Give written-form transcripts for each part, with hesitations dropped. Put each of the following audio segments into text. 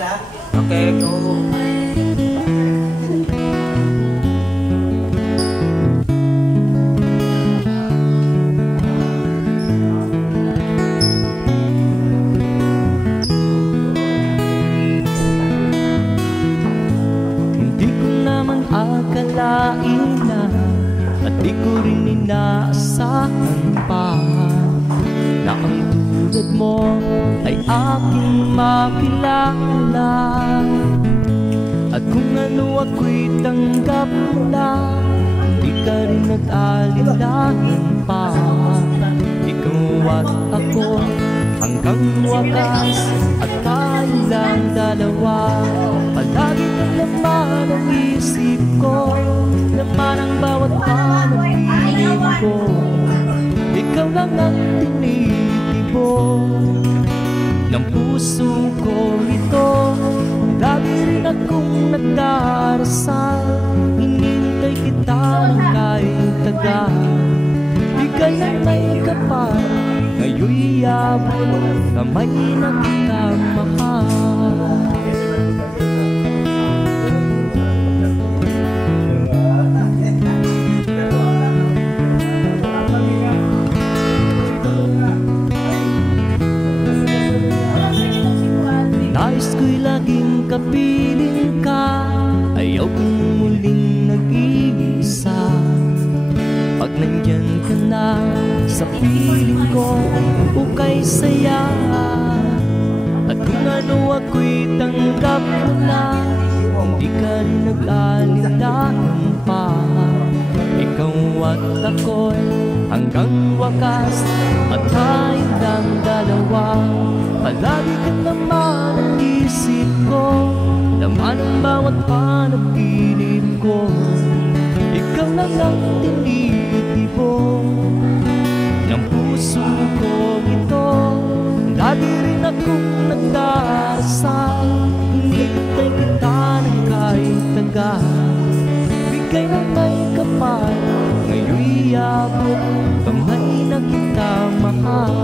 na? Okay, go. Hindi ko naman akalain na at di ko rin inaasahan pa na ang tulad mo ay aking makilala. At kung ano ako'y tanggap mo na, di ka rin nag-alilayan pa. Ikaw at ako hanggang wakas, at tayo lang dalawa. Palagi kang laman ang isip ko, laman ang bawat panaginip ko. Ikaw lang ang tinitibok ng puso ko ito. Lagi rin akong nagdarasal, hinintay kita ng kahit tagal. Bigay na may kapal, ngayon'y abot, kamay na kita mahal. Nais ko'y laging kapiling ka, ayaw kong muling nag-iisa. Pag nandyan ka na sa piling ko, ukay saya. At kung ano ako'y tanggap mo na, hindi ka rin nag-alilayan pa. Ikaw at ako'y hanggang wakas, at tayo lang dalawa. Palagi ka naman ang isip ko, laman ang bawat panaginip ko. Ikaw lang ang tinitibok ng puso ko ito. Lagi rin akong nagdarasal, hinintay kita ng kahit tagal. Bigay na may kapal, ngayon'y abot, kamay na kita mahal.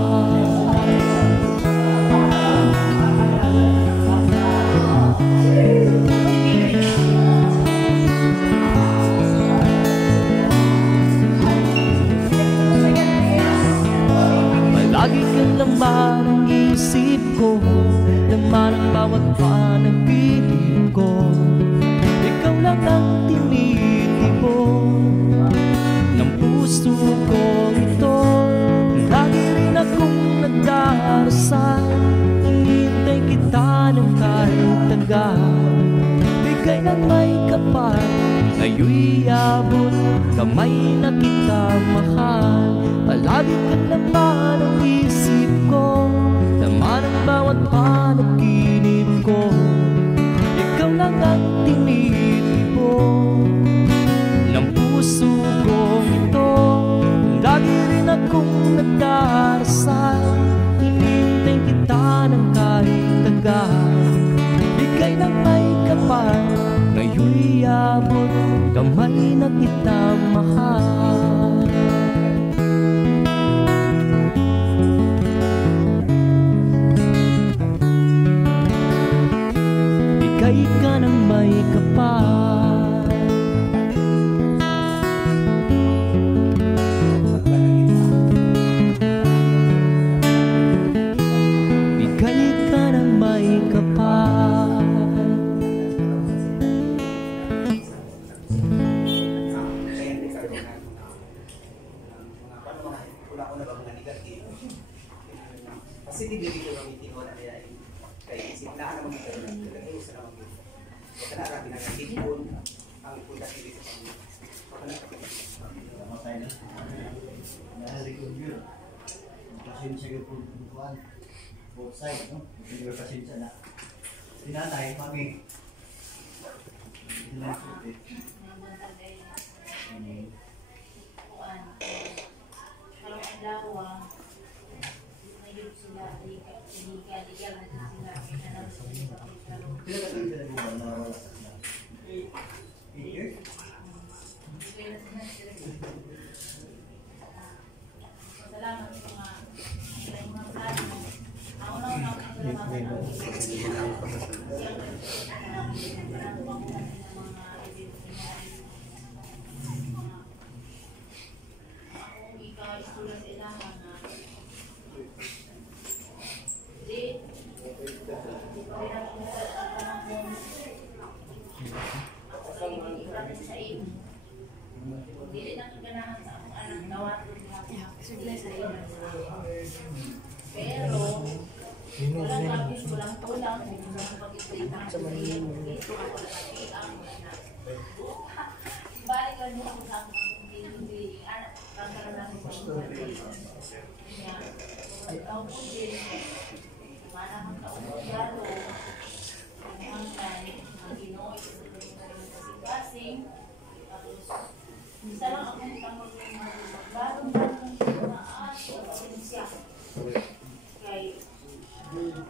Palagi kang laman ang isip ko, laman ang bawat panaginip ko. Ikaw lang ang tinitibok ng puso ko ito. Lagi rin akong nagdarasal, hinintay kita ng kahit tagal. Bigay na may kapal, ngayon'y abot, kamay na kita mahal. Palagi ka naman ang isip ko, laman ang bawat panaginip ko. Ikaw lang ang tinitibok ng puso ko ito. Lagi rin akong nagdarasal, hinintay kita ng kahit tagal. Bigay na may kapal, ngayon'y abot, kamay na kita mahal. Bigay ka ng may kapal, bigay ka ng may kapal. Kasi di dito ang meeting ko na nila kay isip na ano magiging talagang usa na magiging baka na rabi na hipon ang punta dito baka na matay na nahalik ko yun pasensya ko punuan both side no hindi ko pasensya na tinatay kami kalau dawa ngayon sila liga na sila kaya salamat sa mga Sige lang po. Pero, walang lapis, walang tulang, walang pag-isip ng ito, walang nakiang, balik lang mo sa hindi, anak, tanggalan natin sa kanya. Ikaw po din, mana kang kaunggalo, ang hangkay, ang Ginoo, ito sa kasing, tapos, isa lang akong tamag ng magbaron ng maaso, pasensya. Kay,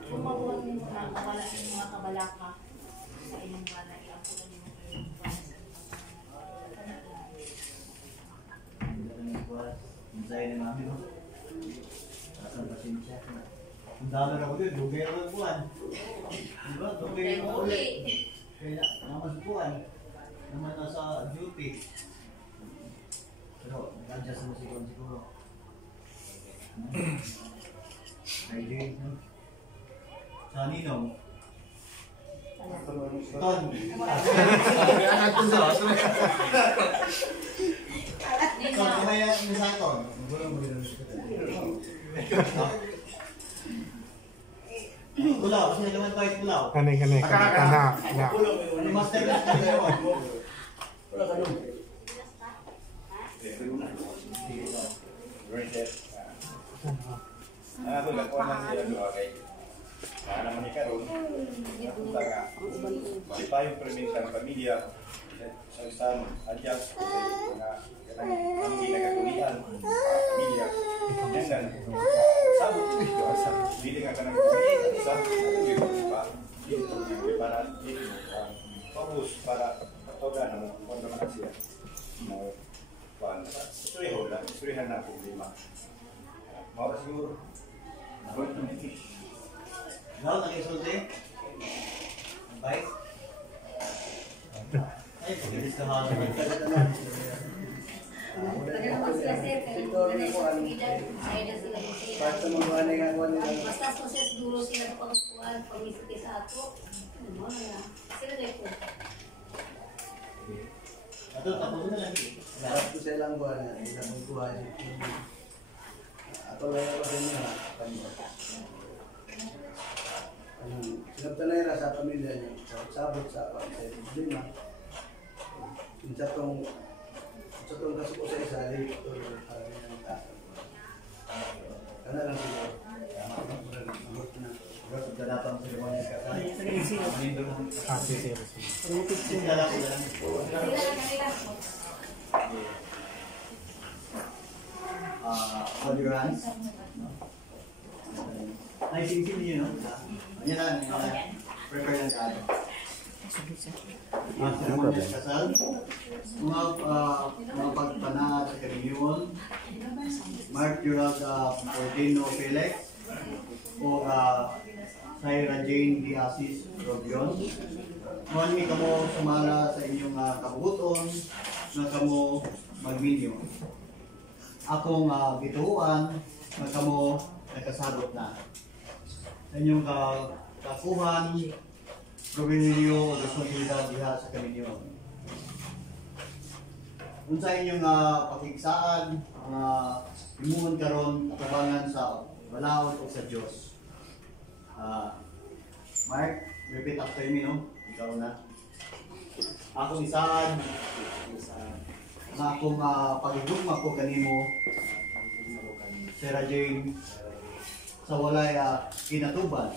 kumawag mo na mawala ng mga kabalaka sa inyong bana, iako lang yung kayong bana sa inyong bana. Masaya na namin, no? Asang pasensya. Ang dami na ko din, lugay ako ng buwan. Diba? Lugay ako ulit. Kaya naman sa buwan. Naman nasa duty. Pero, nag-adjust mo siguro. Ay, no? Sa Ninong. Ton. Anak ko sa Ton, kumaya mo sa Ton. Pulaw, kasi naman tayo pulaw. Kanay. Ya. Master na tayo. Wala ka doon. Ako lakuan na siya doon kay naman ni karon. Punta nga. Di pa yung permit ng pamilya sa isang adjust sa mga hindi nagkakulian pamilya. Yan sabot hindi ka kanang sa para focus para patogan ng kung naman siya. Istoryahan na problema. Mau siguro. Now, nag-isulti? Ang bike? Ay, pag-ilis ka mga Basta proses dulu sila sa pagkuhan, pag-isip sa ato. Sila na ito. Ito, tapos na lang. Lahat ko sa ilang buwan na ilang buwan. Ako lang ako din na. Sinabtanay ra sa pamilya niya. Sabot sa problema. Sa tong kasuko sa isa ay ito para ng tao. Kana lang siguro. Sa datang seremoni kasal. Hold your hands. Ay, sing-sing niyo, no? Yan lang. Prepare lang tayo. Seremoni kasal. Mga pagpana sa Kariniyon. Mark Gerald Ordino Felix. O Syra Jane D. Asis Robion. Mali kamo sumala sa inyong kabuton na kamo magminyo. Akong bituan na kamo nagkasabot na. Sa inyong kakuhan, probininyo o responsibilidad diha sa Kaminyon. Kung sa inyong pakigsaan, imuhon karon atabangan sa balaod o sa Diyos. Mark, repeat after me, no? Ikaw na. Akong isaan, na akong pagigugma ko kanimo, Sarah Jane, sa walay kinatuban,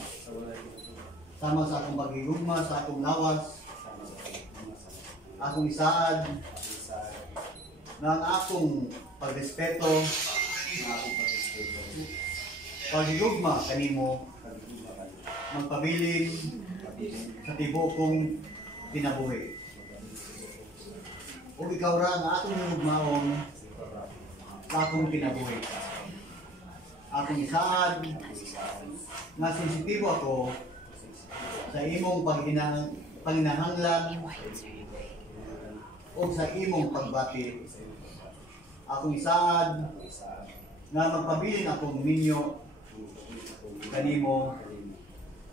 sama sa akong pagigugma, sa akong lawas, akong isaan, na ang akong pagrespeto, pagigugma kanimo, magpabilin sa tibokong kinabuhi. O ikaw ra nga atong hinugmaon sa akong kinabuhi. Akong isaan nga sensitibo ako sa imong panginahanglan o sa imong pagbati. Akong isaad nga magpabilin akong ninyo kanimo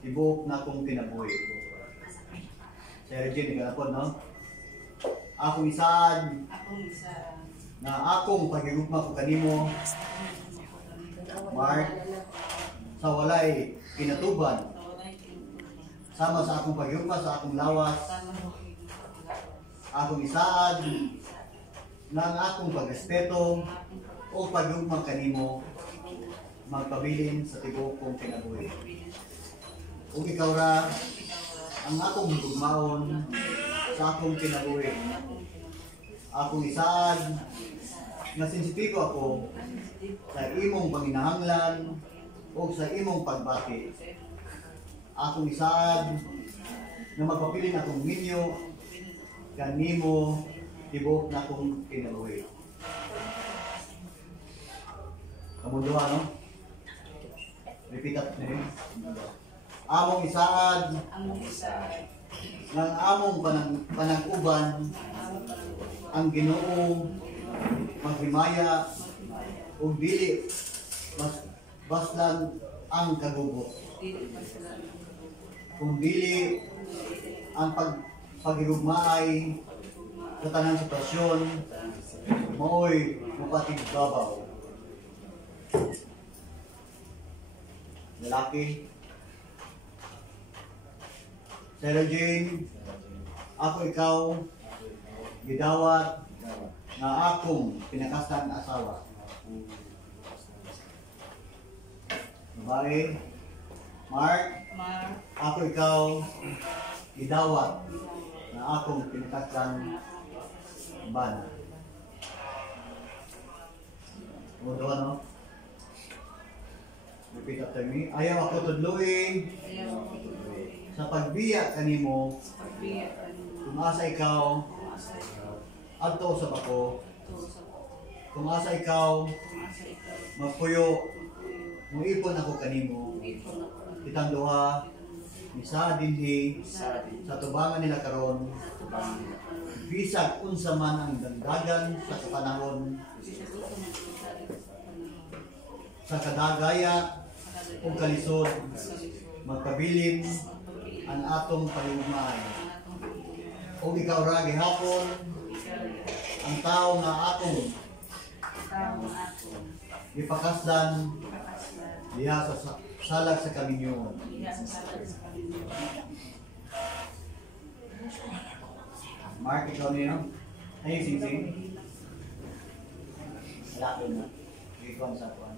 tibuok na akong kinabuhi. Sir Regine, ikalapod, no? Akong isaad na akong paghigugma ko kanimo, Mark, sa walay kinatuban, sama sa akong paghigugma sa akong lawas, akong isaad na ang akong pagrespeto o paghigugma kanimo magpabilin sa tibuok kong kinabuhi. Kung ikaw ra ang akong higugmaon sa akong kinabuhi, akong isaad na sensitibo ako sa imong panginahanglan o sa imong pagbati. Akong isaad na magpapilin akong ninyo kanimo tibuok na akong kinabuhi. Kamunduha, no? Repeat up na rin. Among isaad ng among panag-uban ang Ginoo maghimaya ug dili baslan ang kagubot. Kung dili ang paghigugmaay sa tanang sitwasyon maoy mapatigbabaw. Lalaki, Sarah Jane, ako ikaw gidawat na akong pinakastan asawa. Babae, Mark, ako ikaw gidawat na akong pinakastan bana. Mudo, no? Repeat after me. Ayaw ako tudluin sa pagbiya kanimo kung asa ikaw adto sa bako, kung asa ikaw magpuyo muipon ako kanimo kitang duha isa dinhi sa tubangan nila karon bisag unsa man ang dagdagan sa kapanahon sa kadagaya o kalisod magpabilin ang atong pahigugmaay. O ikaw ra gihapon ang tao nga akong ipakasdan diha sa salag sa kaminyon. Mark, ikaw niyo? Ay, sing-sing. Wala ko na. Ikaw sa kuwan.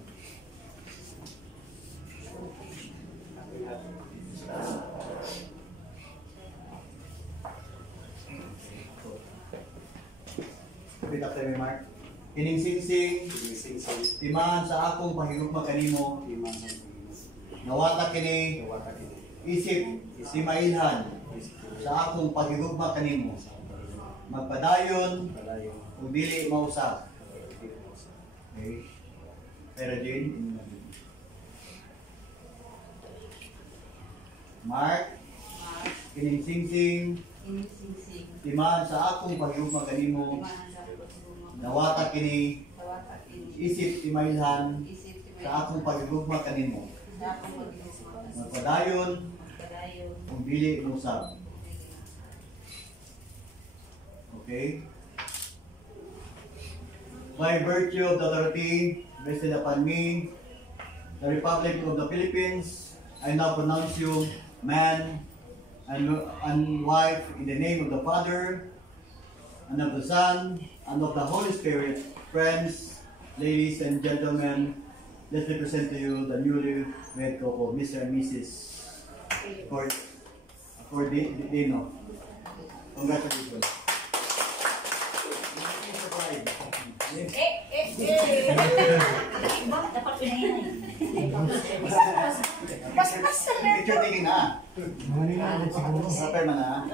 Repeat after me, Mark. Kining sing-sing, timaan sa akong pahigugma kanimo, nawata kini, isip, simailhan, sa akong pahigugma kanimo, magpadayon, kung dili mausap. Okay. Pero Jane, Mark, kining sing-sing, timaan sa akong pahigugma kanimo, nawata kini, isip timailhan, sa akong pagigugma kanimo. Magpadayon, kung dili inusab. Okay? By virtue of the authority vested upon me, the Republic of the Philippines, I now pronounce you man and wife in the name of the Father, and of the Son, and of the Holy Spirit. Friends, ladies and gentlemen, let's present to you the newly wed couple, Mr. and Mrs. Dino. Congratulations. Picture taking na. Rapper man na.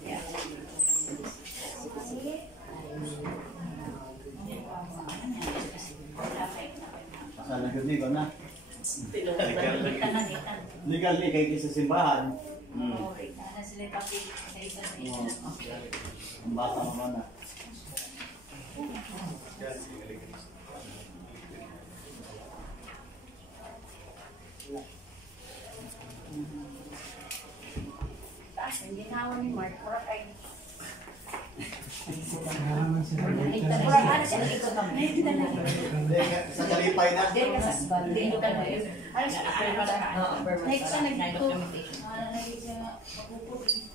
Yeah. nagkaligo na. Tanang-itan. Legal ni kay sa simbahan. Oo, na sila papilit sa isa sa isa. Ang bata mo na. Taas ang ginawa ni Mark. Mura kayo. Mura ka na siya. Ikaw ka. Sa kalipay na. Dili ka sa dili ka na. Ano siya? Next siya nagdito. Nagdito siya mapuputi.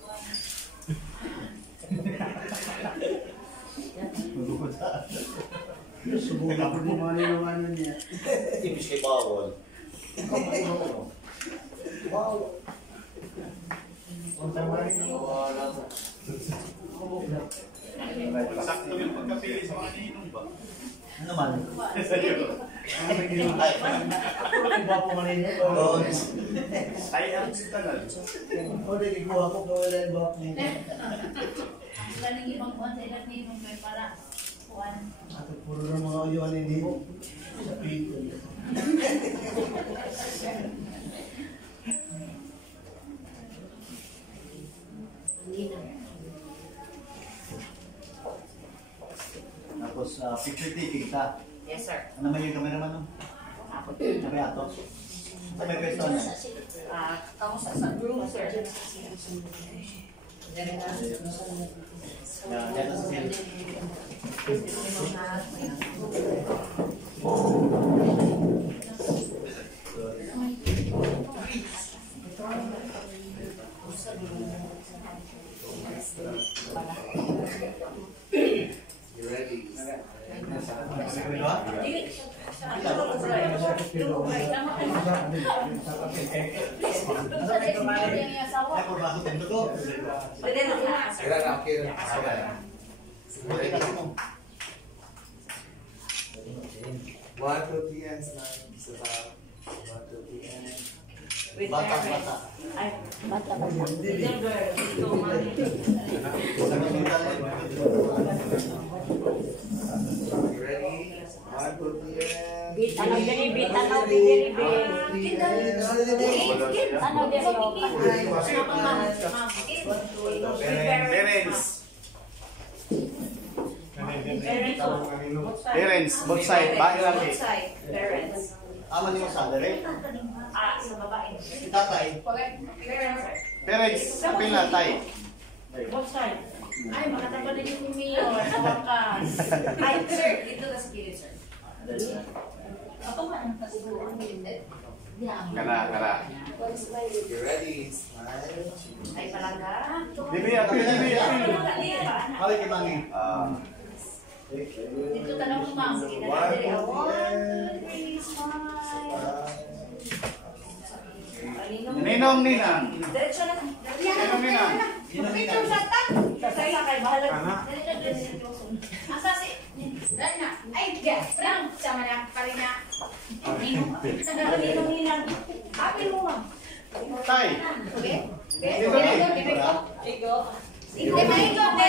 Subukan ko kung ano yung ano niya. Ibig kay bawal. Wow! Sakto yung pagkapili sa mga ninom ba? Ano man? Gwapo man ninyo. Ay, ang sitangal. O, di kikuha ko wala yung gwapo ninyo. Sila nang ibang kuwan sa ilang ninong kay para kuwan. Ato puro ng mga uyuan ninyo. Sa pito. Tapos picture taking ta. Yes, sir. Ano naman yung cameraman no? Sabi ato. Sa may pwesto na. Kamusta sa room, sir? Yan sa sila. You ready? Ay, kung bakit ito to? Pwede na ka, sir. One, two, three, and smile. Isa pa. One, two, three, and... Bata, bata. Ay, bata ba? Little girl. Ito, mami. You ready? One, two, three, and... Tanaw diri, bit. Tanaw diri, bit. Tanaw diri, Parents, both side. Bahay lang eh. Parents. Ama niyo sa dere. Sa babae. Si tatay. Parents, kapil na tayo. Both side. Ay, makatapan na yung mayor sa wakas. Ay, sir, dito ka sa kilid, sir. Ako man ang kasiguro. Kana. You ready? Smile. Ay, talaga. Bibi, apil. Halik kay mangi. Dito tanong mo, ma'am. Sige na lang diri. One, three, smile. Ninong ninang. Diretso na. Ninong ninang. Picture sa ta. Kaya kay bahala. Dali na, dali na. Asa si? Dali na. Ay, yeah. Prang. Sama na. Pari na. Ninong ninang. Apil mo, ma'am. Tay. Okay? Ito Iko, te.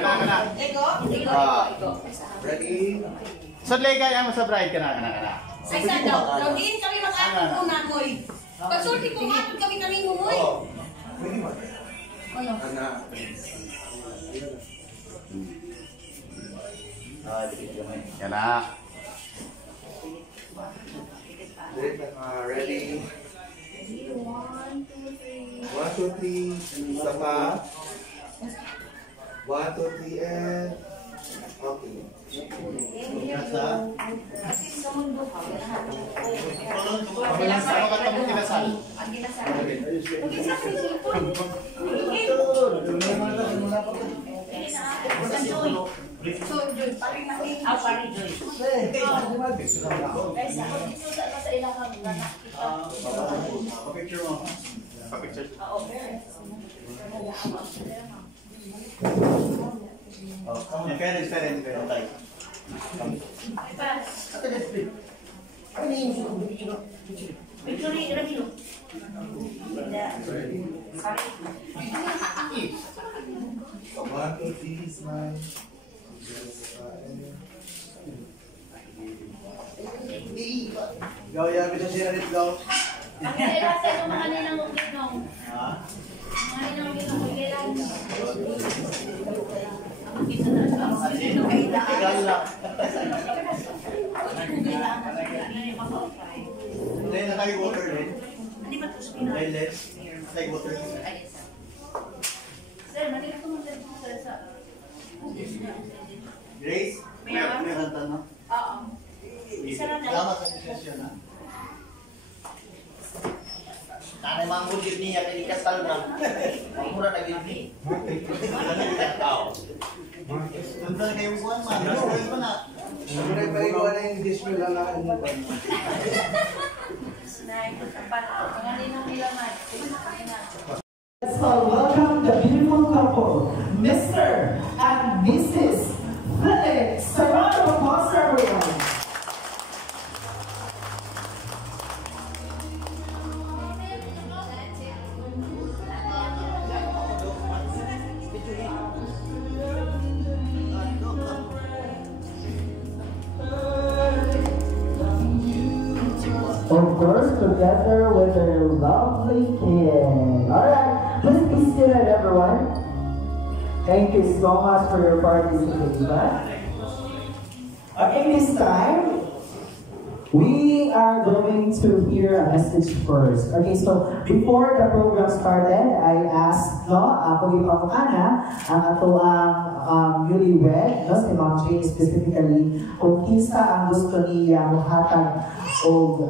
Kana. Ready? Sudlay kaya mo sa bride kana. Ay, saan daw? Login kami mag-ato muna, moy. Pagsulti ko, matod kami kami moy. Ano? Kana. Ready? One, two, three. One, two, three. Isa pa. One, two, three, and... Okay. Sa mundo ka, Sama ka tamo kinasal. ang ginasal. Login sa akin, cellphone. So, Joy, paring namin. Paring Joy. Guys, ako dito sa ilang kang nakakita. Picture mo. Pa-picture. Oo, parents. Yung parents tayo. Picture ni Ramiro. One, two, three, smile. Isa pa, and... Gaw yan, bisa siya rin gaw. Ang nilasa yung mga nilang ugit nung. Ha? Mga nilang ugit nung kailan. Ang kita na siya. Ikaw lang. Hindi, nakay-water din. May lens. Nakay-water. Sir, maliit ko mong dito sa Grace? May kanta, no? Oo. Isa lang na. Salamat sa session, ha? Nanay manggulip niya, kaya ikasal na. Mura na gilip. Punta na kayo buwan, man. Gawin mo na. Sabi na paligawa na yung dismal lang ako mo. Mga ninong nilaman. So welcome the beautiful couple, Mr. and Mrs. Felix. So round of applause for everyone. Of course, together with their lovely kid. Alright, please be seated, everyone. Thank you so much for your participation. In this time, we are going to hear a message first. Okay, so before the program started, I asked, kung ipakukana, ang ato ang newlywed, si Ma'am Jane specifically, kung kinsa ang gusto niya muhatag o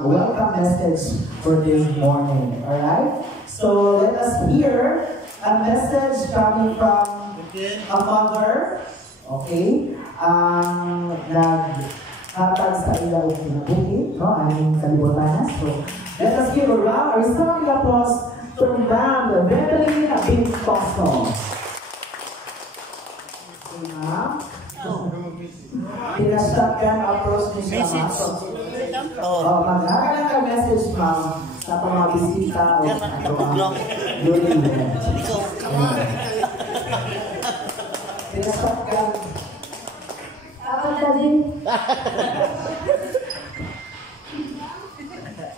welcome message for this morning. Alright? So let us hear a message coming from a mother, okay, naghatag sa ila o kinabuhi, no, aming kalibutan. So let us give a round or sounding applause to Ma'am Beverly Bintoso. Okay, ma'am. Pinashotgun approach ni siya, ma'am. Maghahalan ka message, ma'am, sa mga bisita o yun. Pinashotgun. Ako na din.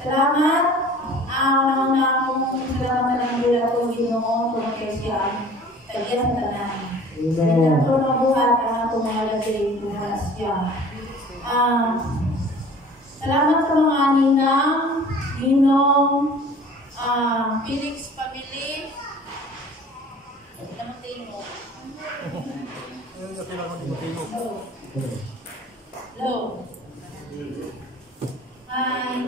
Salamat. Salamat na lang bila ko Ginoo kung kaya siya kaya sa tanan. Amen. Ito na buhat ang atong mga lagay na siya. Salamat sa mga ninong, Felix family. Namatay mo. Hello. Hi.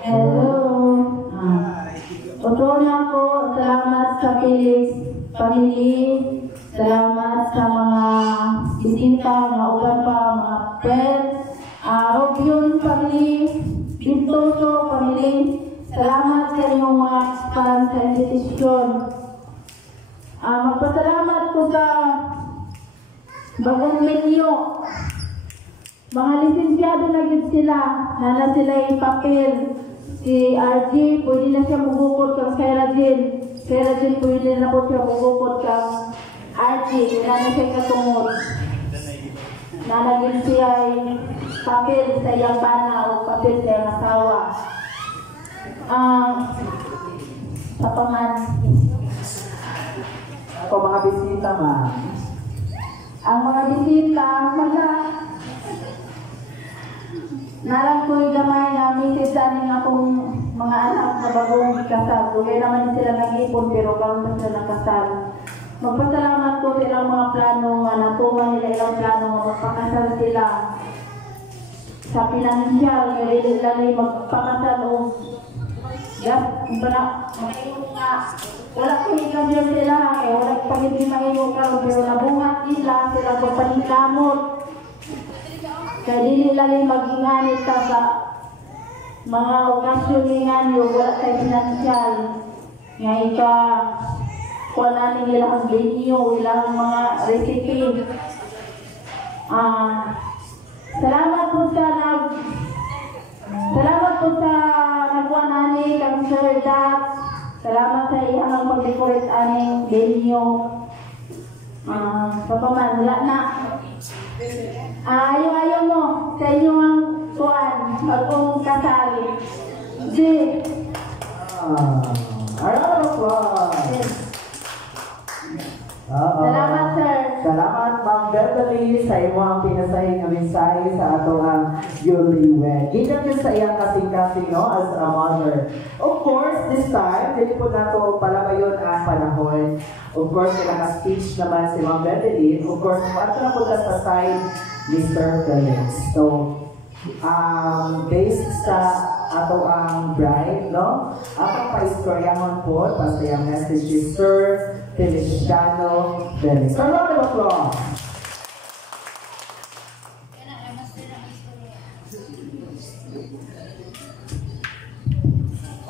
Hello. Otonya po, salamat sa Felix family. Salamat sa mga bisita, mga uban pa, mga friends. Robion family, Bintoso family. Salamat sa inyong mga fans sa invitation. Magpasalamat ko sa bagong menu. Mga lisensyado na yun sila. Nana sila yung papel. Si RG, pwede na siya mabukod kang Sarah Jill. Sarah Jill, pwede na po siya mabukod kang RG. Nana siya katungod. Nanagin siya yung papel sa iyang bana o papel sa iyang asawa. Sa paman. Ako mga bisita, ma'am. Ang mga bisita, nalang ko'y gamay na misis sa aning akong mga anak na bagong kasal. Kaya naman sila nag-ipon pero gawin na sila ng kasal. Magpasalamat ko sa ilang mga plano nga natuman nila ilang plano nga magpakasal sila. Sa pinansyal, ngayon lang magpakasal o wala ko ikandiyan sila, wala ko hindi mahimong karon pero nabungat sila pagpaningkamot. Kaya dili lang mag-inganit ka sa mga okasyon nga nyo, wala tayo pinansyal. Ngayon ka, kung natin ilang venue, ilang mga recipe. Salamat po sa nagkuha nani kang Sir Dax. Salamat sa iyang pag-decorate aning venue. Papaman, wala na. Ayaw mo sa inyong kuhan. Pag Jake. A round of applause. Salamat, sir. Salamat, Ma'am Beverly, sa imong pinasahing na mensahe sa ato ang Newlywed. Gikan yun sa iyang kasing-kasing, no, as a mother. Of course, this time, hindi po nato palabayon ang panahon. Of course, naka-speech naman si Ma'am Beverly. Of course, paano na po sa side ni Sir Felix. So, based sa ato ang bride, no? Atong pa-istoryahon po, pa sa iyang message ni Sir Feliciano Felix. So, round of applause.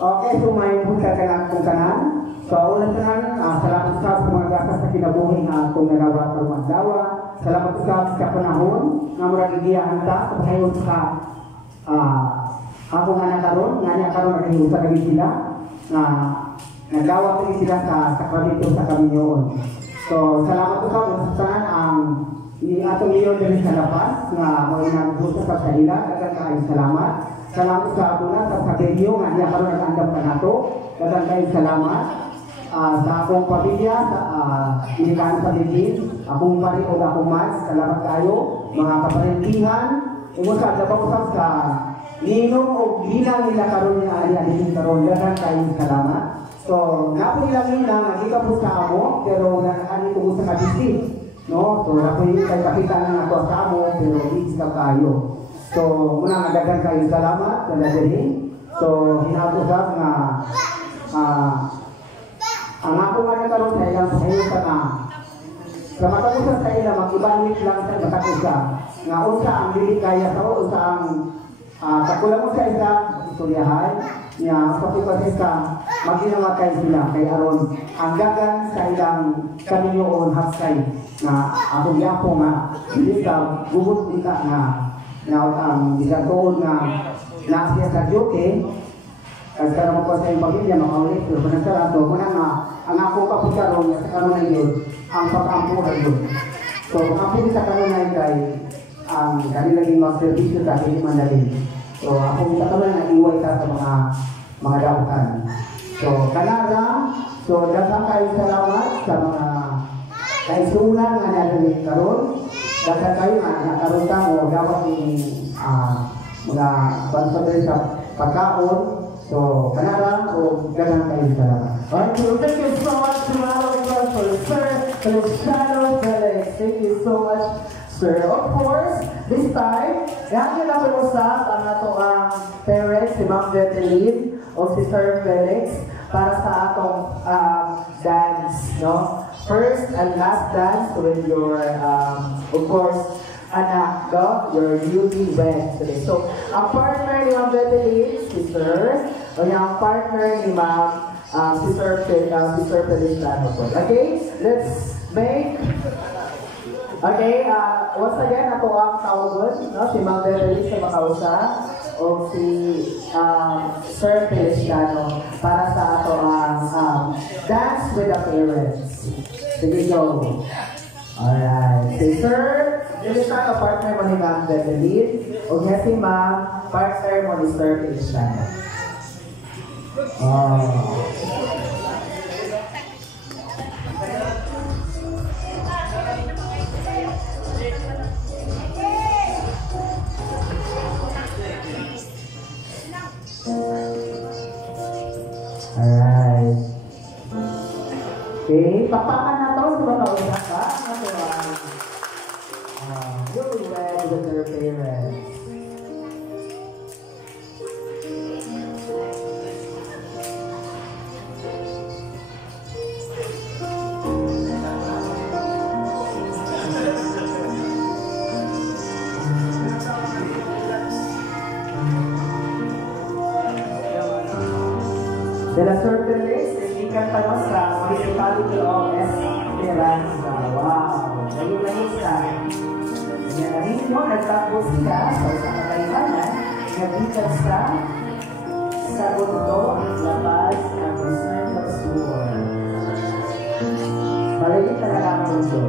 Okay, so may punta ka lang kung kanan. So, ulan kanan, salamat sa mga gatas sa kinabuhi na itong nagawa sa Rumandawa. Salamat sa panahon na maragigiyahan ta sa pahayon sa ako nga nakaroon, nga niya karoon nakahiusa kami sila na nagawa kami sila sa sakramento sa kami yun. So, salamat po sa saan ang atong iyon din sa lapas na mga nagbusa sa kanila. Dagan kaayong salamat. Salamat sa ako na sa sakinyo nga niya karoon nag-andam ka na to. Dagan kaayong salamat. Sa akong pamilya, sa inikaan sa Lidin, akong pari o akong mas, salamat kayo, mga kaparintihan, umusap na pag-usap sa ninong o bilang nila karoon niya ali-alihin karoon, dagan kayong salamat. So, napo nilang ninang, nagika po sa amo, pero nakaani ko sa kabisip, no? So, napo yung kapitan na ako sa amo, pero higis ka kayo. So, muna nadagan kayong salamat, daladahin. So, hinapusap nga, ang ako nga nagkaroon sa ilang pahayosa na sa matakusa sa ilang mag-ibanit lang sa matakusa nga unsa ang dili kaya sa unsa ang kakulang mo sa isa istoryahan niya pagkakasya ka maginamatay sila kay aron ang gagan sa ilang kaninyoon hapsay na atong yapo nga hindi ka gubot kita nga ang isatuon nga nasiya sa duty at karang ko sa iyong pamilya makaulit pero panagsaran to muna nga ang ako kaputaron sa kanunay yun ang pag-ampuhan yun. So pag-ampuhan sa kanunay kay ang kanilang mag-servisyo sa akin mandarin. So ako sa kanunay na iway ka sa mga dapukan. So kanara, so dagang kayo salamat sa mga kaisunan nga natin karon. Dagang kayo nga nakaroon ka o dapat yung mga bansa sa pagkaon. So, kanara o ganang kayo salamat. Alright, so thank you so much to our for Sir Feliciano Felix. Thank you so much, sir. Of course, this time, natin na pinusap ang atong parents, si Ma'am Betelin o si Sir Felix para sa atong dance, no? First and last dance with your, of course, anak, no? Your newlywed today. So, ang partner ni Ma'am Betelin, si Sir, o yung partner ni Ma'am, si Sir Feliciano po. Okay? Let's make... Okay, once again, ako ang tawag, no? Si Ma'am Betelin sa makausa o si Sir Feliciano para sa ato ang dance with the parents. Sige, go. Alright. Si Sir Feliciano, partner mo ni Ma'am Betelin. O nga si Ma'am, partner mo ni Sir Feliciano. Alright. Okay, papakan na to sa mga usap ka. You'll be ready with your parents. Dela Sir Felix, ikan pa no sa Municipality of Esperanza. Wow! Naging sa Ngayon mo, nagtapos ka sa isang kaibanan, nagitan sa mundo, labas ang concern of school. Maligit talaga ang mundo.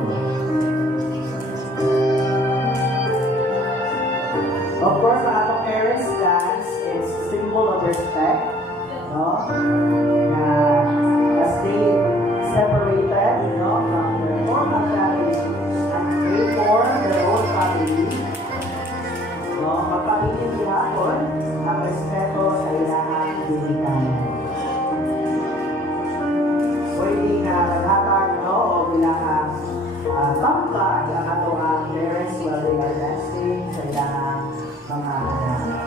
Of course, sa atong parents' dance is symbol of respect, no? As they separated, from their normal family and they formed their own family, no? Magpapilin gihapon ang respeto sa ilang ginikanan. Pwede na naghatag, no? O bilang tambag ang atong parents while they are dancing sa ilang mga anak.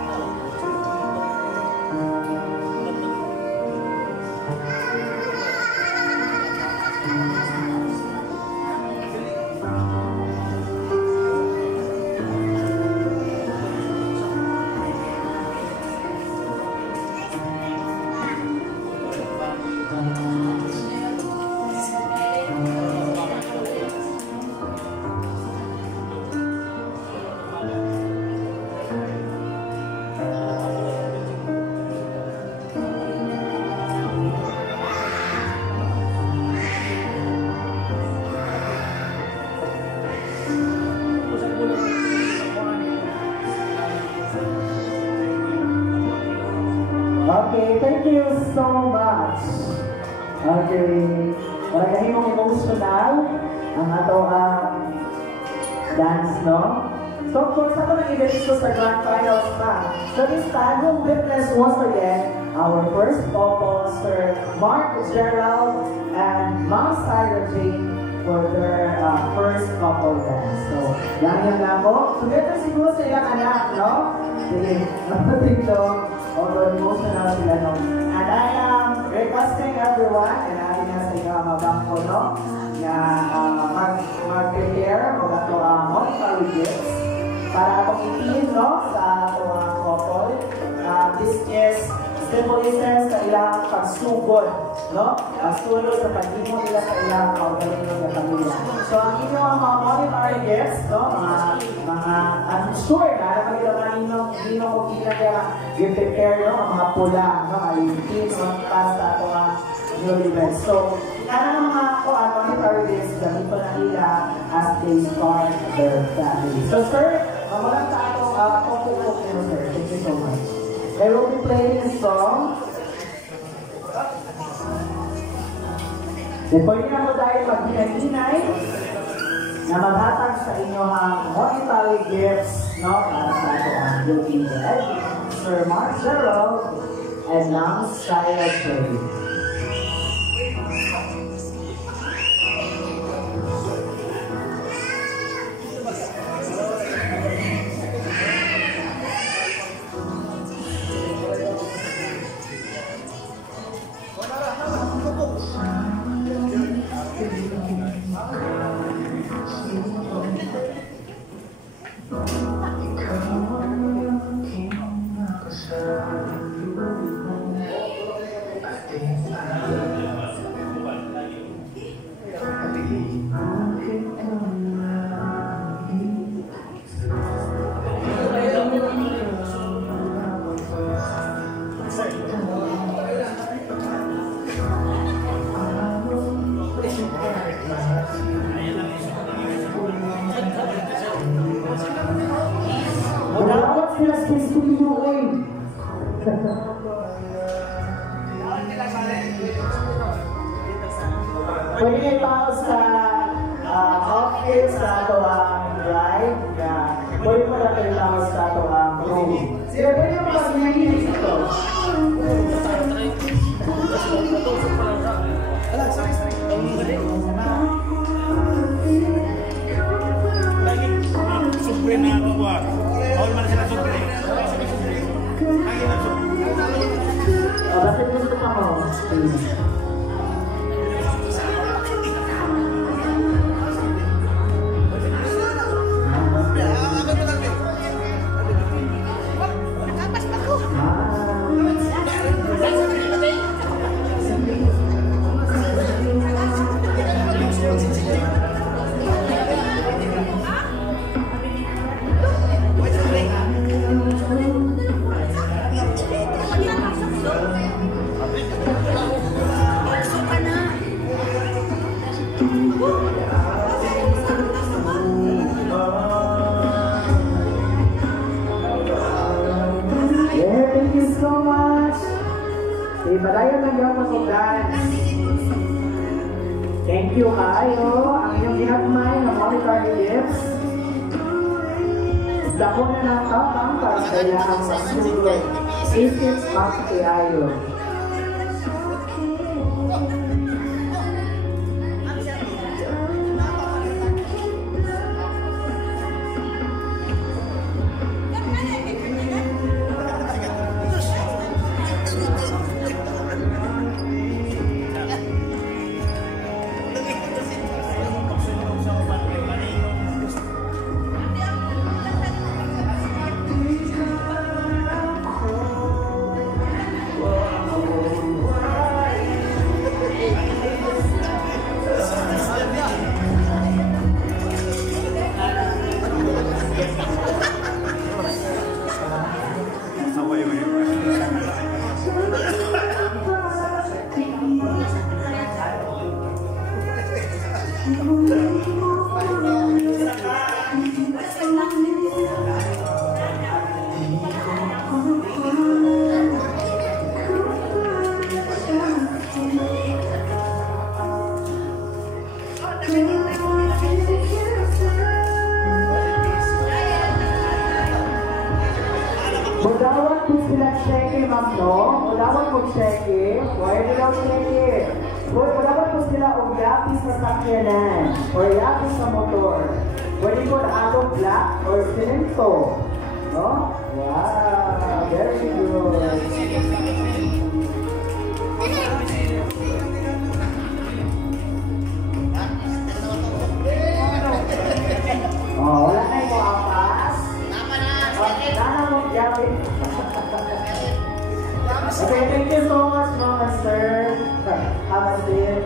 Okay, thank you so much. Okay, marami mong emotional ang ato dance, no? So, of course, ako nang events ko sa Grand Finals na. So, this time, we'll witness once again our first couple, Sir Mark Gerald and Ma'am Sarah Jane for their first couple dance. So, yan na po. Together siguro sa ilang anak, no? Sige, napating to. Although emotional sila, no? And I am requesting everyone, and natin na sa inyo mabangko, no? Na mag-prepare o ito monetary gifts para akong itin, no? Sa itong couple. This is symbolism sa ilang pagsugod, no? Pagsugod sa pag-imo nila sa ilang kaugalingon na pamilya. So, ang inyong mga monetary gifts, no? I'm sure na naman hindi mo kung ilang i-prepare, no? Ang mga pula, no? Ay team, mga class sa ito ang newlywed. So, ang mga monetary gifts, gamit pa na nila as they start their family. So, sir, mamulang sa atong pagkukuk nyo, sir. Thank you so much. They will be playing a song. Pwede na mo dahil maghinay na maghatag sa inyo ang monetary gifts, no? Para sa ito ang Looking Dead, Sir Mark Gerald, and Ma'am Sarah Jane. Pwede kayo pa sa office sa ito ang bride. Pwede pa na kayo pa sa ito ang room. Sila pwede mo mag-nangyinig ito. Lagi supre na ako ba? Bawal man sila supre. Lagi na supre. Bakit gusto ka mo? Padayon lang yung mag-dance. Thank you, kayo. Ang inyong ginagmay na monetary gifts. Dako na nakapang para sa iyang masulog. Isip magkiayo. Udawat po sila cheque, ma'am, no? Udawat po cheque. Pwede daw cheque. Udawat po sila o yapis sa sakyanan o yapis sa motor. Pwede po na atong black or cemento. No? Wow! Very good. Oh, wala na yung apas. Nana mo yapis. Okay, thank you so much, mga sir. Have a seat.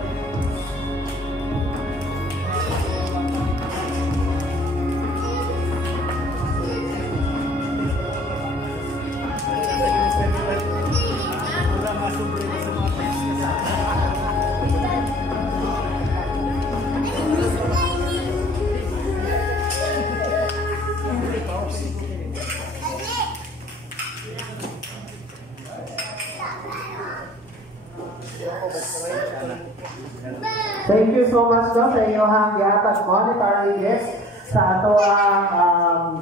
Thank you so much no, sa inyong gihatag monetary gifts sa ato ang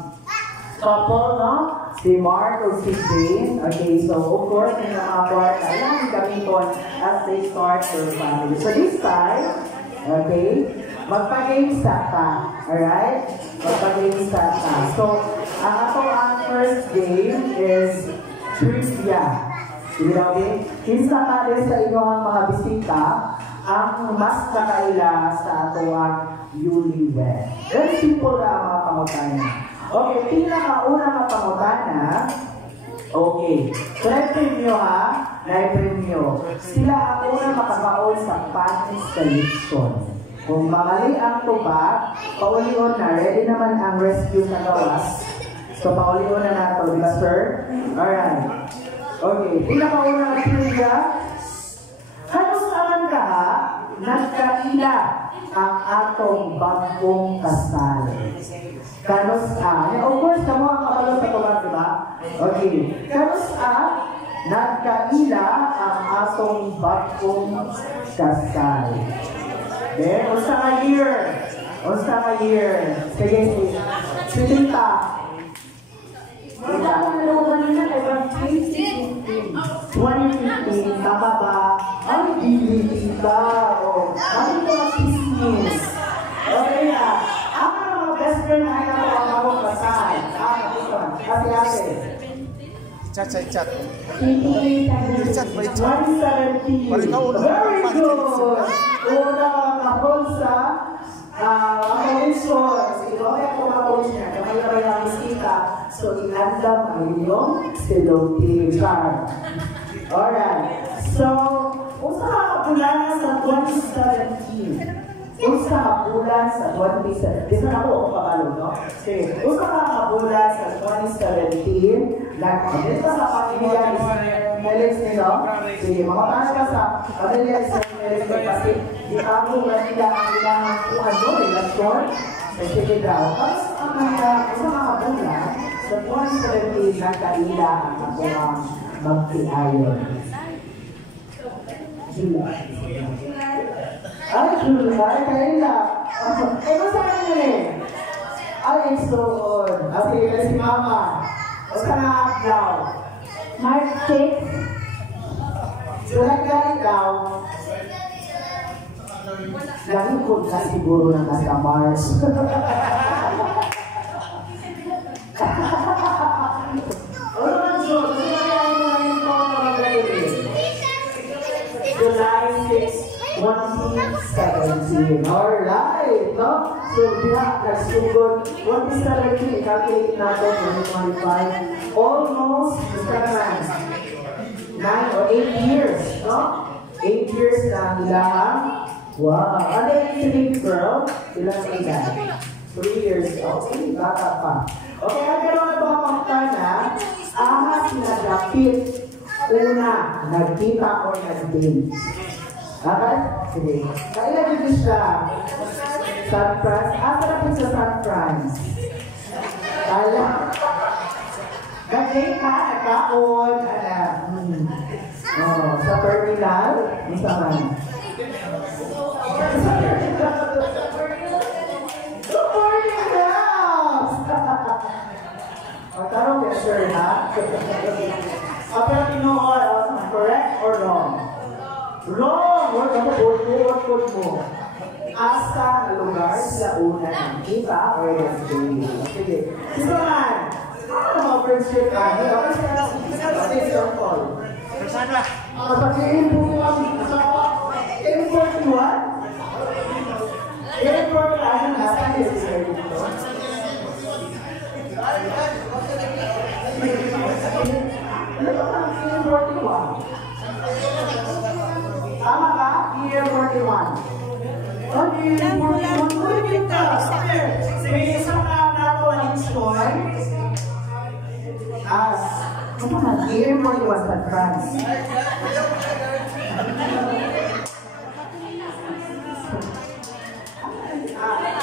couple, no? Si Mark o si Jane. Okay, so of course, yung mga part na lang gamiton as they start their family. So this time, okay, magpa-game set ka. Alright? Magpa-game set ka. So, ang ato ang first game is trivia. Okay? Kinsa ka din sa inyong mga bisita ang mas nakaila sa ato ang newlywed. Very simple na ang mga pangutana. Okay, pinakauna nga pangutana. Okay, so na-premyo ha. Na-premyo. Sila ang unang makakaon sa panis selection. Kung makali ang tubak, paulion na. Ready naman ang rescue sa gawas. So, paulion na nato. Di ba, sir? Alright. Okay, pinakauna nga trivia. Kanusaman ka ha? Nagkaila ang atong bagong kasal. Of course, kamo ang kapalo sa tubag, di ba? Okay. Nagkaila ang atong bagong kasal. Okay, unsa ka year? Unsa ka year? Sige, sitinta. Wala ko na lang kanina, kay 2015, tama ba? Ay, hindi ka. Bakit ko mag-business? Okay na. Ako na mga best friend na ito ang bagong kasal. Kasi ate. Chat. 117. Very good. Una kapon sa akawinson. Ikaw ay kumakawin niya. Kamay na rin ang bisita. So, iandam ang inyong silong card. Alright. So, unsa ka kapulan sa 2017? Unsa ka kapulan sa 2017? Bisa na ako kapalo, no? Okay. Unsa ka kapulan sa 2017? Dito sa pamilya ni Felix nito. Sige, makapaan ka sa pamilya ni Felix kasi ikaw na nila ang ilang relasyon. Sige daw. Tapos, unsa ka kapulan sa 2017 nagkaila ang ato ang magtiayon. July. Ay, July, kaila. Eh, basta ka nyo eh. Ay, so on. Sige, si Mama. Basta na up daw. March 6. July ka daw. Lagi ko na siguro na nasa Mars. July 6, 2017. Alright, no? So, diha, nagsugod, 2017, calculate natin, 2025, almost, basta naman, 9 or 8 years, no? 8 years na nilang, wow, ano yung baby girl? Ilang sa edad? 3 years, okay, bata pa. Okay, ang gano'n na ba ang na, ahas na dapit, una, nagkita o nag-date. Okay? Sige. Kailan dito siya? San Francisco. Asa na po sa San Francisco? Kaya? Nag-date ka, nagkaon, sa terminal, isa man. Good morning, girls! Magkaroon ka, sure, ha? Pero tinuod, correct or wrong? Wrong! Huwag ka mo, mo. Asa na lugar sila una ng kita or nag-date? Sige. Sino man? Ano mga friendship ka? Ako sila yung call. Persana. Kapag-iin po kami sa M41? M41 ang nasa nila dito. M41. Tama ka? M41. Okay, M41 ka. Sige, isang nato ang story. Ano na? M41 sa France.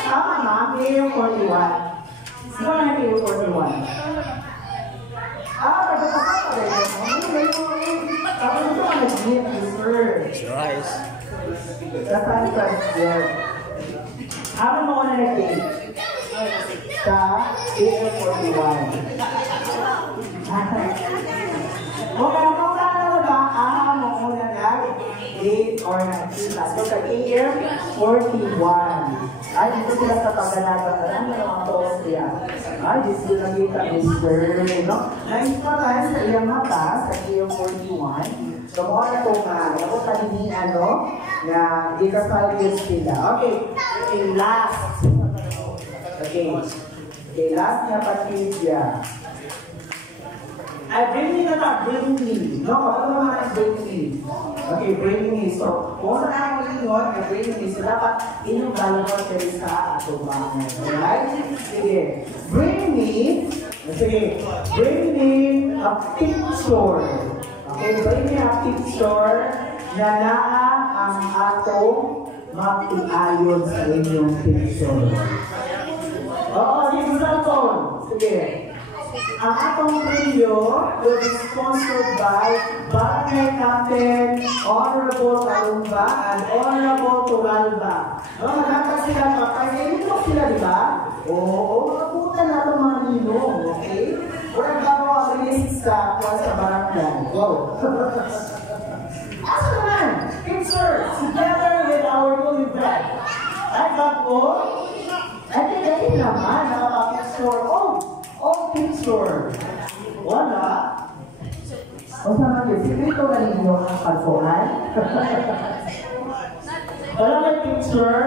Tama na, M41. Sino na M41? Rice. Kasama ka yun. Ako mo na nag-date sa AM41. Okay, kung saan na ba ako mo muna nag-date or nag-kita? So sa AM41. Ay, dito sila sa pagdalaga. Ano na mga toast niya? Ay, dito nakita Mr. No? Naispa tayo sa iyang mata sa AM41. So, mga na itong ako kanini, na ikasal yun sila. Okay, last. Okay, last niya Patricia. Bring me na ta, bring me. No, ano naman ang bring me? Okay, bring me. So, kung saan ako ingon, bring me. So, dapat inyong galaw kayo sa atubangan. Alright? Sige. Bring me. Sige. Bring me a picture. Okay, bring me a picture na naa ang atong mapiayon sa inyong picture. Oo, example. Sige. Ang atong video will be sponsored by Barangay Captain Honorable Kalumba and Honorable Tugalba. Magkaka sila pa. Kaya ito sila, di ba? Oo, makaputan na itong mga ninong, okay? Walang bago ang release sa barangay. Wow! Asa naman? Picture together with our holy bread. Ay, bago? Ay, kaya naman, nakapapicture. Oh, picture. Wala. O saan yun? Sikreto na ninyo ang pagkuhan? Wala may picture?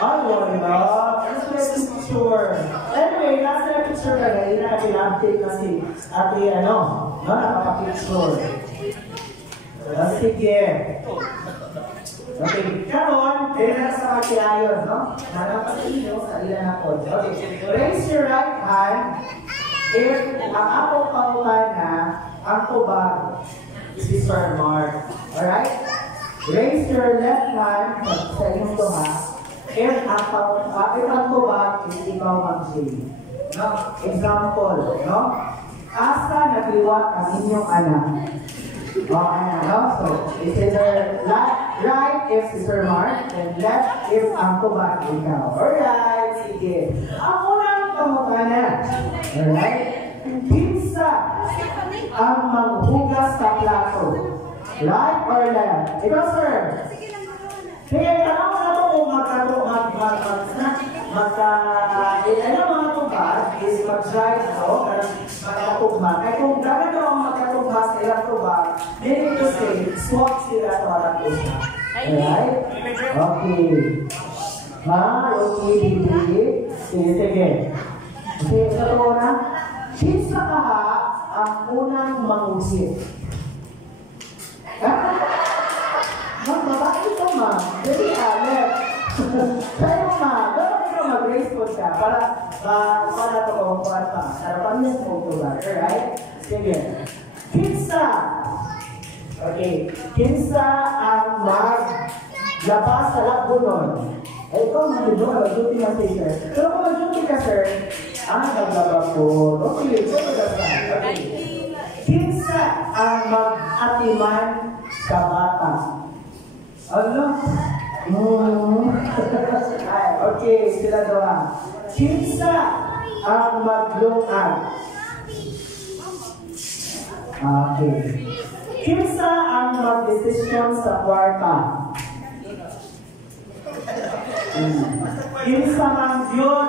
Ay, wala. Ano may picture? Anyway, nasa picture ka gaya na pinag-update kasi ate nakapapicture. Sige. Okay, karon, dahil sa magkilayon, no? Nanapasin sa ilan ako. Okay, raise your right hand if ang akong pangutana, ang tubag, si Sir Mark. Alright? Raise your left hand sa inyong tuha if ang tubag is ikaw mag-say. No? Example, no? Asa nagliwat ang inyong anak? Oh, ayan, no? So, it's either right if Sister Mark, and left if ang tubag ikaw. Alright, sige. Ako lang kamukana. Alright? Pinsa ang manghugas sa plato. Right or left? Ikaw, sir. Sige, tanong na ito kung ilan mga tubag is mag-drive ito, magkatubag. Kaya kung gagawin ang magkatubag sa ilang tubag, meaning to say, swap sila sa walang isa. Alright? Okay. Okay, sige. Sige, sa ito na. Kinsa kaha ang unang mangusip? Babae ito, ma'am. Very left. Pero, ma'am, dapat ikaw mag-graceful ka para ito kumpuan pa. Harapan niya sa kumpuan. Alright? Sige. Kinsa. Okay. Kinsa ang maglabas sa labunon. Eh, ikaw mag-duty na si sir. Pero kung mag-duty ka, sir, naglaba po. Okay, so okay. Kinsa ang mag-atiman sa bata. Ano? Okay, sila doon. Kinsa ang maglungag. Okay. Kinsa ang mag-desisyon sa kwarta. Kinsa ang yun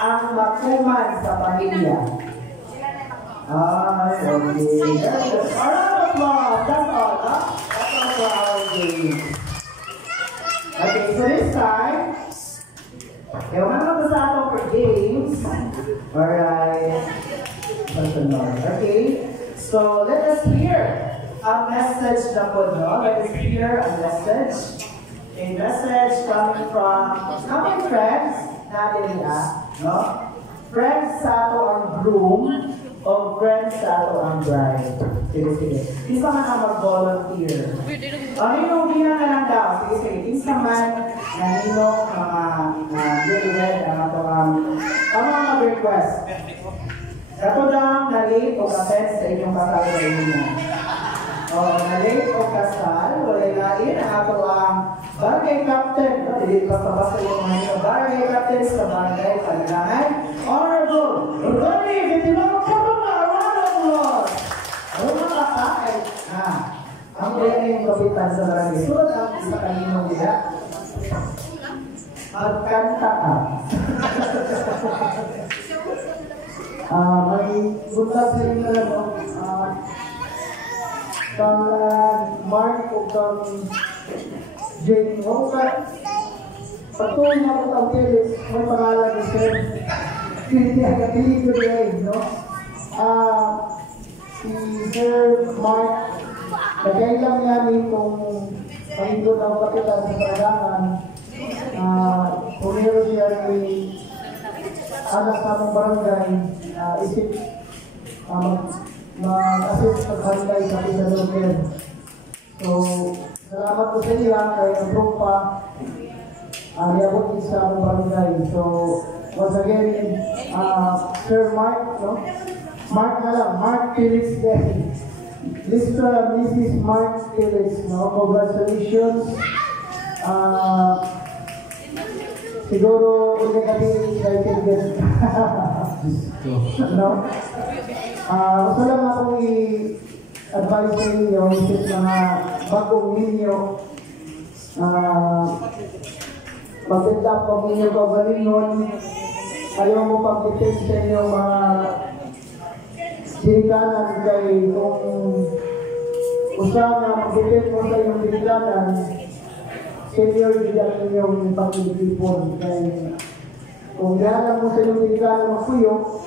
ang makuman sa pamilya. Okay. Alright, that's all. That's all for our game. Okay, so this time, wala na sa ato for games. Alright. Okay, so let us hear a message na po, no? Let us hear a message. A message coming from friends natin nila, no? Friends sa ato ang groom, o friends sa ato ang bride. Sige. Isa man ang mag-volunteer. Ninong bilang na lang daw. Sige. Isa man na ninong mga diligent ang ato ang mga request. Ito daw na late o ka-attend sa inyong kasal sa inyo. Na late o kasal, wala lain ang ato ang barangay captain. Hindi basta-basta yung mga barangay captain sa barangay Palilangan. Honorable Rodney Vitilano Kapama, round of applause! Ano mga kakay? Ang pwede yung kapitan sa barangay. Sunod ang isa kaninong nila. Magkanta ka. May buntag sa inyo na mo. Kang Mark o kang Jane Hoka. Patuloy na po ang Felix, may pangalan ni Sir. Hindi agad-hilig ko rin, no? Si Sir Mark, nagkailang namin kung pahindot ang kapitan sa paragangan. Pumiro siya ni anak sa among barangay, isip mag-assist sa barangay sa Pinadolker. So, salamat po sa iya kay Nagrup pa. Niabot sa among barangay. So, once again, Sir Mark, no? Mark na lang, Mark Felix din. Mr. and Mrs. Mark Felix, no? Congratulations. Siguro, ulit natin excited. No? Gusto lang akong i-advise sa inyo, isip mga bagong ninyo, mag-end-up ang inyo kagalingon, ayaw mo pag-detect sa inyo mga dirikanan kay kung usang mag-detect mo sa inyong dirikanan, senior diyan inyong pag-ipon. Kung galang mo sa inyong dirikanan magpuyo,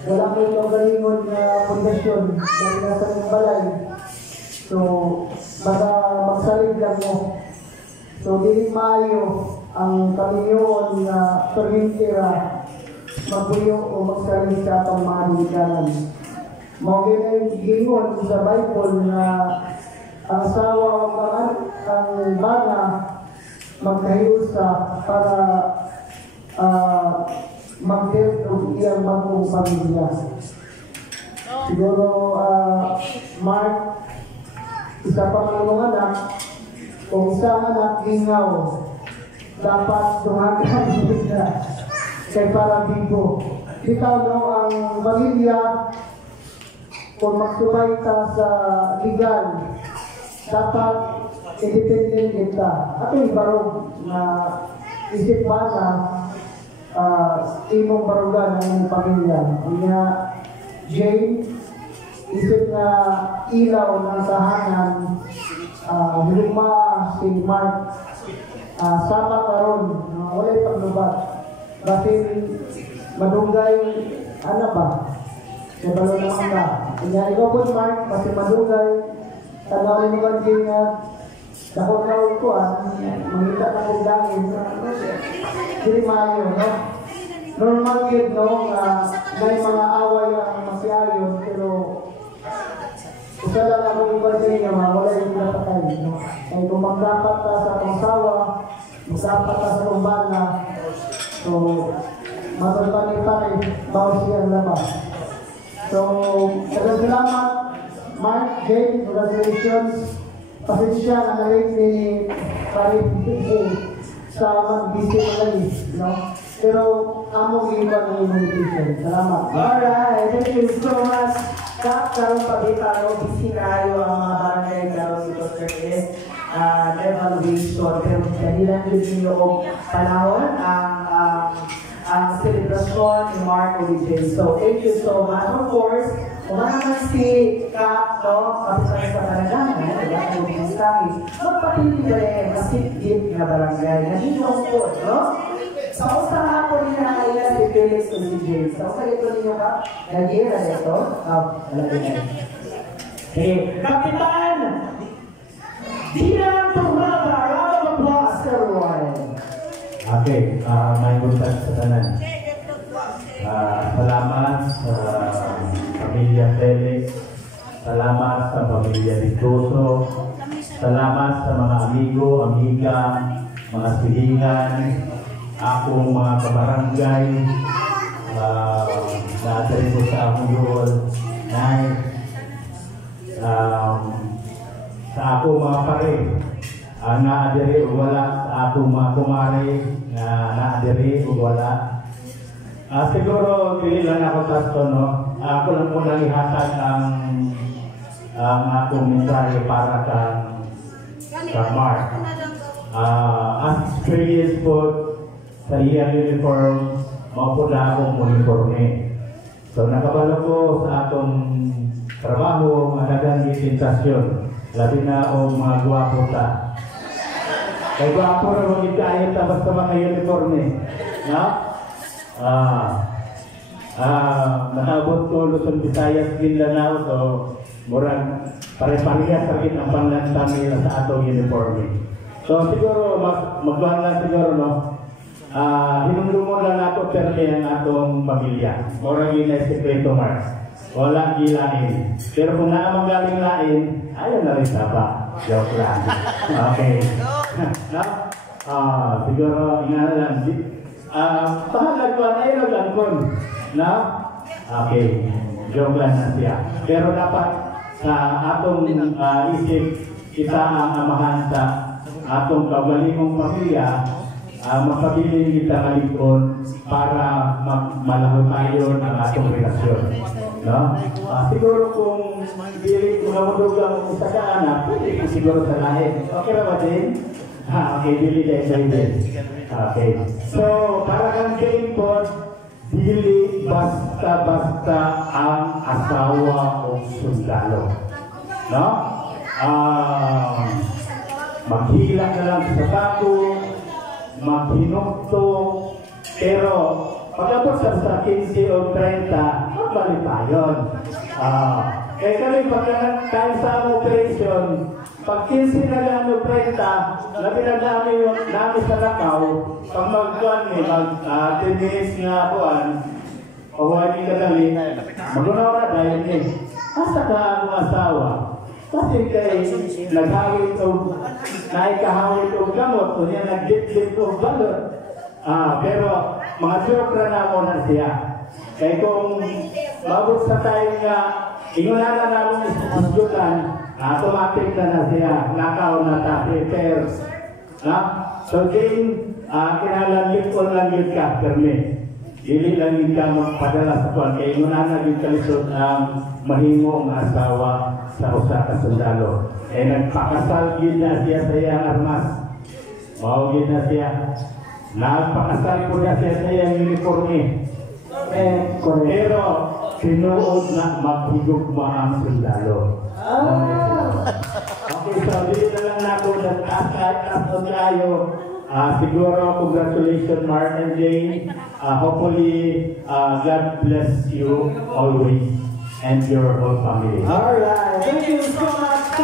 wala mo yung kagalingon na pundasyon dahil nasa inyong balay. So, baka magsalig lang mo. So, dili maayo ang kalinyoon na permintira magpuyo o magsalig sa atong mga dirikanan. Mawagin ay gingon sa Bible na ang asawa o ang bana magkahiusa para mag-build o iyang bagong pamilya. Siguro, Mark, isa pa manong anak, kung isang anak lingaw, dapat dumagan na kay para bigo. Ikaw no, ang pamilya, kung magsubay ka sa legal, dapat independent kita. At yung barog na isip pa na imong barugan ng pamilya. Kanya, Jane, isip na ilaw ng tahanan, luma si Mark, sama karon, walay paglubat. Basin madunggay, ano ba? Sa balo naman ba? Kanya, ikaw po Mark, basin madunggay, tanawin mo kan din nga, dakot-dakot ko mangita na kong dangin. Hindi maayo, no? Normal yun, no? May mga away ang masyayon, pero isa lang ako iba sa inyo, wala yung napatay, no? Kaya kung magdapat ka sa pangsawa, magdapat ka sa kumbana, so, matagpani-pani, bawas siya ang labas. So, salamat, Mark, Jane, congratulations. Pasensya na nalate ni Paris sa mag-visit lagi, no? Pero among iba ng invitation. Salamat. Alright, thank you so much. Karong pagkita, no, busy kayo ang mga barangay karong ito, Curtis. Evaluation, pero dahilan yun ninyo o panahon ang celebration ni Mark Origin. So, thank you so much. Of course, kung naman si Kap, no, kapitan sa barangay, wala kayo binistami, magpapili ba rin masipit na barangay na ninyo po, no? Sa usahan po nila kaila si Felix o si James. Sa usahan ito ninyo ka, nag-iira ito, alagay na. Okay, Kapitan! Dinang Turrada, round of applause, everyone! Okay, may buntag sa tanan. Salamat sa pamilya Felix, salamat sa pamilya Ditoso, salamat sa mga amigo, amiga, mga silingan, akong mga kabarangay, na-attend ko sa akong role, sa akong mga pare, na-adiri o wala, sa akong mga kumare, na-adiri o wala. Siguro, pili lang ako tasto, no? Ako lang muna ihatag ang akong mensahe para sa Mark. As experience po sa iyang uniform, mapula akong uniforme. So, nakabalo ko sa atong trabaho, madagang itintasyon. Labi na o mga gwapo ta. Kaya gwapo na maging kahit tapos sa mga uniforme. No? Nakabot ko Luzon, Visayas, Mindanao, so murang pare-parehas sa rin ang panglantang nila sa atong uniforme. So siguro, magbuhan lang siguro, no? Hinumdumon lang ako perli ang atong pamilya. Murang yun ay sekreto, Mark. Wala gilain. Pero kung naamang galing lain, ayaw na rin saba. Joke lang. Okay. No? Siguro, ingana lang. Pahalag ko na ilo lang kon. No? Okay. Joke lang na siya. Pero dapat sa atong isip, kita ang amahan sa atong kagalingong pamilya, magpabiling kita kalikon para malaho tayo ng atong relasyon. No? Siguro kung biling kung namudugang isa ka anak, pwede siguro sa lahin. Okay ba ba din? Okay, dili kayo sa din. Okay. So, para kang Jane po, dili basta-basta ang asawa o sundalo. No? Maghila na lang sa bako, maghinukto, pero pagkapos sa 15 o 30, magbalik tayo. Kaya kami pagkakain sa operation, pag 15 na lang o 30, nabinagdami namin sa Lakaw, pag mag-10 minutes nga buwan, pahuwanin ka dali, mag-unaw na dahil asa ka ang asawa? Kasi kay naghawit o naikahawit o gamot, o niya nag-dip-dip o balot. Pero mga joke na mo na siya. Kaya kung mabot sa tayo nga, ingunan na namin isisutan, automatic na siya, nakaw na tayo, sir. So, din, kinalalit ko lang yung ka, permit. Dili lang yung ka magpadala sa kwan, kaya ingunan na yung kalisod ang mahimong asawa sa usa ka sundalo. Eh, nagpakasal yun na siya sa iyang armas. Mawagin na siya. Nagpakasal po na siya sa iyang uniforme. Pero, sinuod na maghigugma ang sundalo. Okay, so dito na lang ako nag-ask tayo. Siguro, congratulations, Mark and Jane. Hopefully, God bless you always and your whole family. Alright, thank you so much,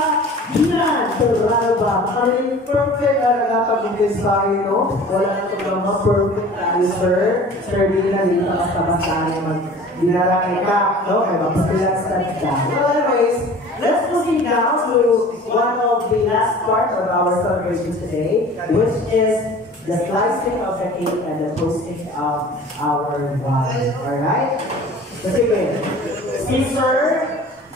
Gina Turalba. Kami perfect na nakapag-ibig sa akin, no? Wala na ito naman perfect tayo, sir. Sir Gina, dito basta-basta naman. Dinarangay ka, no? Kaya mapapilang sa ka. Well, anyways, let's proceed now to one of the last part of our celebration today, which is the slicing of the cake and the toasting of our wine. Alright? So, sige. Si Sir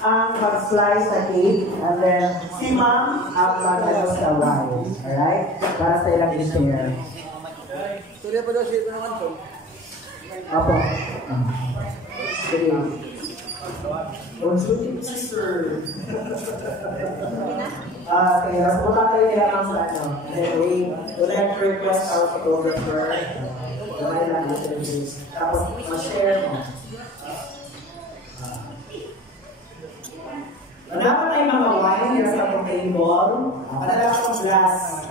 ang mag-slice sa cake, and then si Ma'am ang mag-ano sa wine. Alright? Para sa ilang i-share. Tuloy pa daw siya ito naman po. Apo. Sige. Consulting sister. Okay, mas punta tayo nila ang sa ano. Then we would like to request our photographer. Gamay lang natin this. Tapos, ma-share mo. Dapat tayo mga wine nila sa itong table. Padala akong glass.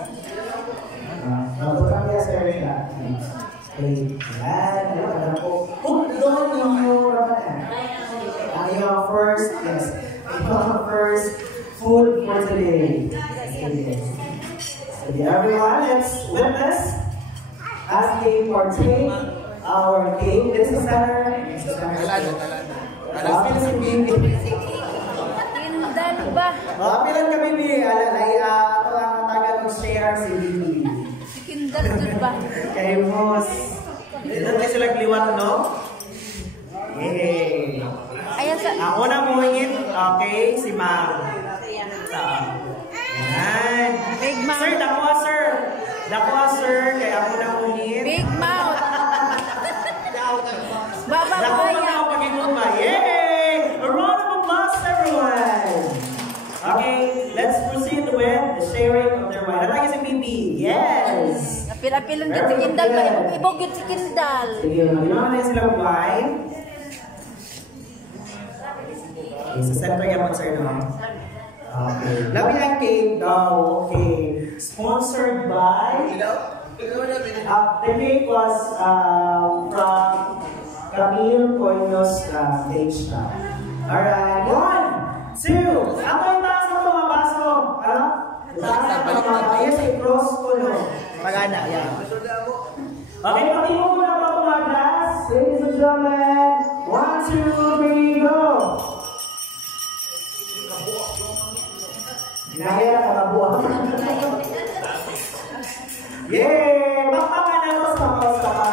Magpapang glass pero siya. Okay, yan. Alam ko. Doon yung raman. Yung first, yes. Yung first food for today. Okay, everyone, let's witness as they partake our cake. This is center. Kindal ba? Pilan kami ni Alalay. Ito ang tagal mag-share si Bibi. Si Kindal dun ba? Kay Mos. Doon kayo sila kliwat, no? Yay! Ayan sa... Ang unang muhingin, okay, si Ma'am. Yan. Big mouth. Sir, dakuha, sir. Dakuha, sir. Kaya ako nang muhingin. Big mouth. Baba Dakuha boy. na ako pag-ingon ba? Yay! A round of applause, everyone! Okay, let's proceed with the sharing of their wine. Natagay si Bibi. Yes! Apil-apil lang si Kindal ba? Ibog yun si Kindal. Sige, naman na sila wine. Okay, sa center yan po, sir, no? Okay. Labi ang cake daw. Okay. Sponsored by... the cake was from Camille Coynos Page Shop. Alright. 1, 2. Ako yung taas ng mga baso. Ano? Taas ng mga baso. Yes, ay cross ko, no? Pagana, yan. Okay, pati mo muna pa mga glass. Ladies and gentlemen. 1, 2, 3, go! Ginahira ka na buwan. Yay! Bakbakan na ito sa mga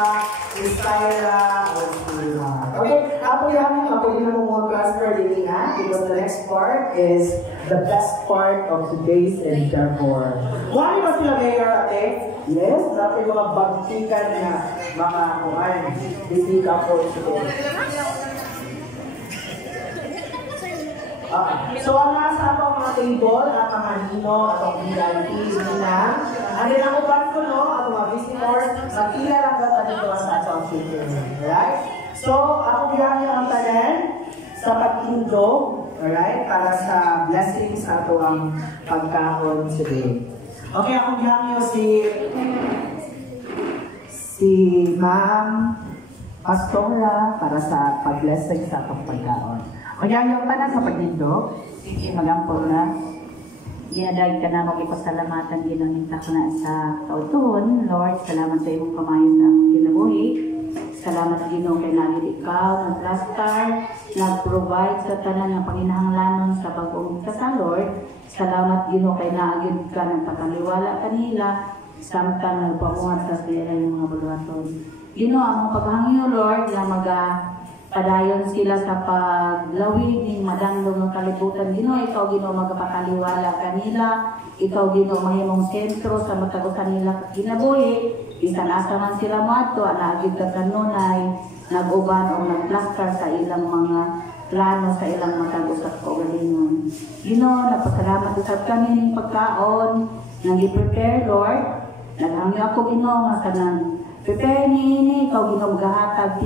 Inspira o Sila. Okay, ako yung mga cluster din nga because the next part is the best part of today's endeavor. Why ba sila mayor ate? Yes, dati mga bagtikan na mga kuhan. Bisika po today. So, ang nasa po mga table, ang mga nino, at ang VIP, na, ang nilakupan ko, no, ang mga visitors, magkila lang ka dito sa atong future. Alright? So, ako biyahe ang tanan sa pagtindog, alright, para sa blessings sa ito ang pagkaon today. Okay, ako biyahe si Ma'am Pastora para sa pag-blessing sa atong pagkaon. Magyayong ka na sa pagdindog. Sige, magampol na. Ginadahig ka na mag-ipasalamatan ginamita ko na sa kautuhon. Lord, salamat sa imong kamayon na kinabuhi. Salamat Ginoo kay nagid ikaw, nag-plaster, nag-provide sa tanan ng panginahanglanon sa pag-ungit ka sa Lord. Salamat Ginoo kay naagid ka, nagpakaliwala kanila, samtang nagpapungat sa sila ng mga buluhaton. Ginoo, ang paghangyo Lord na padayon sila sa paglawig ng madangdong ng kalibutan. Ginoo, ikaw Ginoo magpakaliwala kanila, ikaw Ginoo mahimong sentro sa matag kanila kinabuhi. Bisan asa man sila moadto, naagid ka kanunay, nag-uban o nagplaskar sa ilang mga plano sa ilang matag-usap ko galingon. Ginoo, nagpasalamat usab kami ning pagkaon nang i-prepare, Lord. Naghangyo ako Ginoo nga kanang prepare niini, ikaw Ginoo magahatag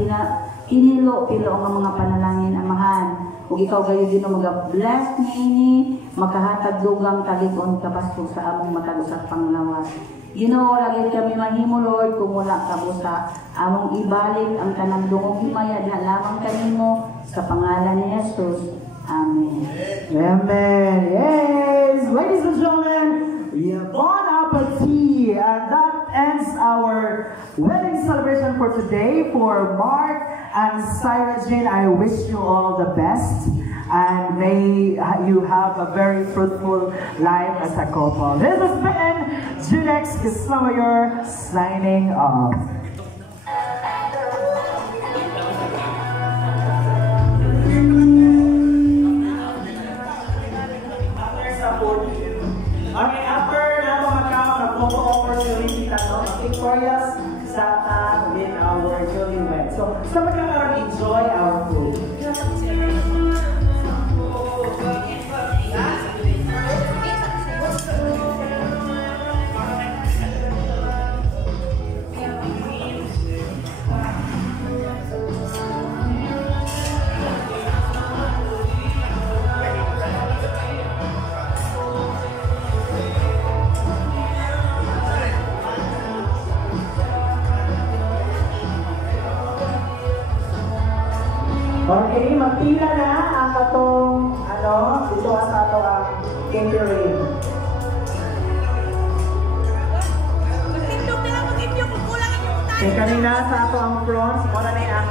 kinilo pilo ang mga panalangin amahan. Ug ikaw gayo Ginoo mag-bless niini, makahatag dugang talig-on kabasto sa among matag-usap panglawas. Ginoo, lagi kami mahimo Lord kung wala ka busa among ibalik ang tanang dungog himaya diha lamang kanimo sa pangalan ni Jesus. Amen. Amen. Yes, ladies and gentlemen, bon appetit, and that ends our wedding celebration for today for Mark and Sarah Jane. I wish you all the best, and may you have a very fruitful life as a couple. This has been Judex Kisamayor signing off. Okay, after na magkakaroon ng photo opportunity tayo, Victoria's Sata with our newlywed. So, sa magkakaroon, enjoy our food. Okay, magpila na ang atong ito sa ato ang catering. Okay, kanina sa ato ang front, muna na ang